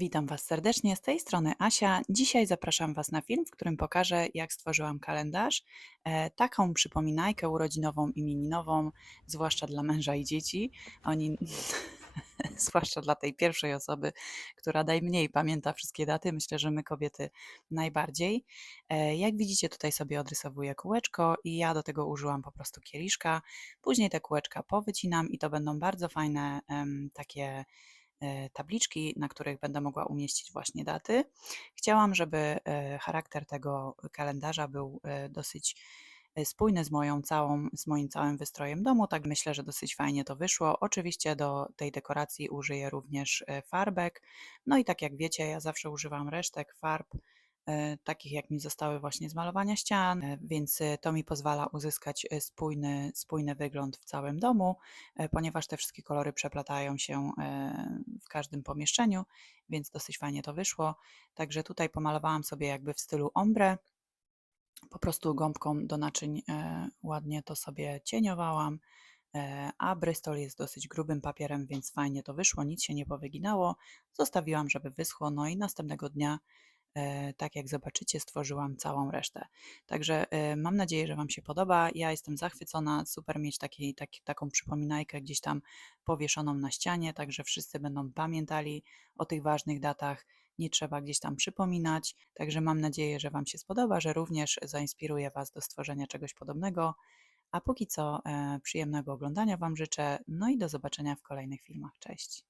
Witam Was serdecznie, z tej strony Asia. Dzisiaj zapraszam Was na film, w którym pokażę, jak stworzyłam kalendarz, taką przypominajkę urodzinową, imieninową, zwłaszcza dla męża i dzieci. Oni, zwłaszcza dla tej pierwszej osoby, która najmniej pamięta wszystkie daty, myślę, że my kobiety najbardziej. Jak widzicie, tutaj sobie odrysowuję kółeczko i ja do tego użyłam po prostu kieliszka. Później te kółeczka powycinam i to będą bardzo fajne takie tabliczki, na których będę mogła umieścić właśnie daty. Chciałam, żeby charakter tego kalendarza był dosyć spójny z moim całym wystrojem domu, tak myślę, że dosyć fajnie to wyszło. Oczywiście do tej dekoracji użyję również farbek. No i tak jak wiecie, ja zawsze używam resztek farb, takich jak mi zostały właśnie z malowania ścian, więc to mi pozwala uzyskać spójny wygląd w całym domu, ponieważ te wszystkie kolory przeplatają się w każdym pomieszczeniu, więc dosyć fajnie to wyszło. Także tutaj pomalowałam sobie jakby w stylu ombre, po prostu gąbką do naczyń ładnie to sobie cieniowałam, a Bristol jest dosyć grubym papierem, więc fajnie to wyszło, nic się nie powyginało. Zostawiłam, żeby wyschło, no i następnego dnia, tak jak zobaczycie, stworzyłam całą resztę. Także mam nadzieję, że Wam się podoba. Ja jestem zachwycona, super mieć taką przypominajkę gdzieś tam powieszoną na ścianie, także wszyscy będą pamiętali o tych ważnych datach. Nie trzeba gdzieś tam przypominać. Także mam nadzieję, że Wam się spodoba, że również zainspiruje Was do stworzenia czegoś podobnego. A póki co przyjemnego oglądania Wam życzę, no i do zobaczenia w kolejnych filmach. Cześć!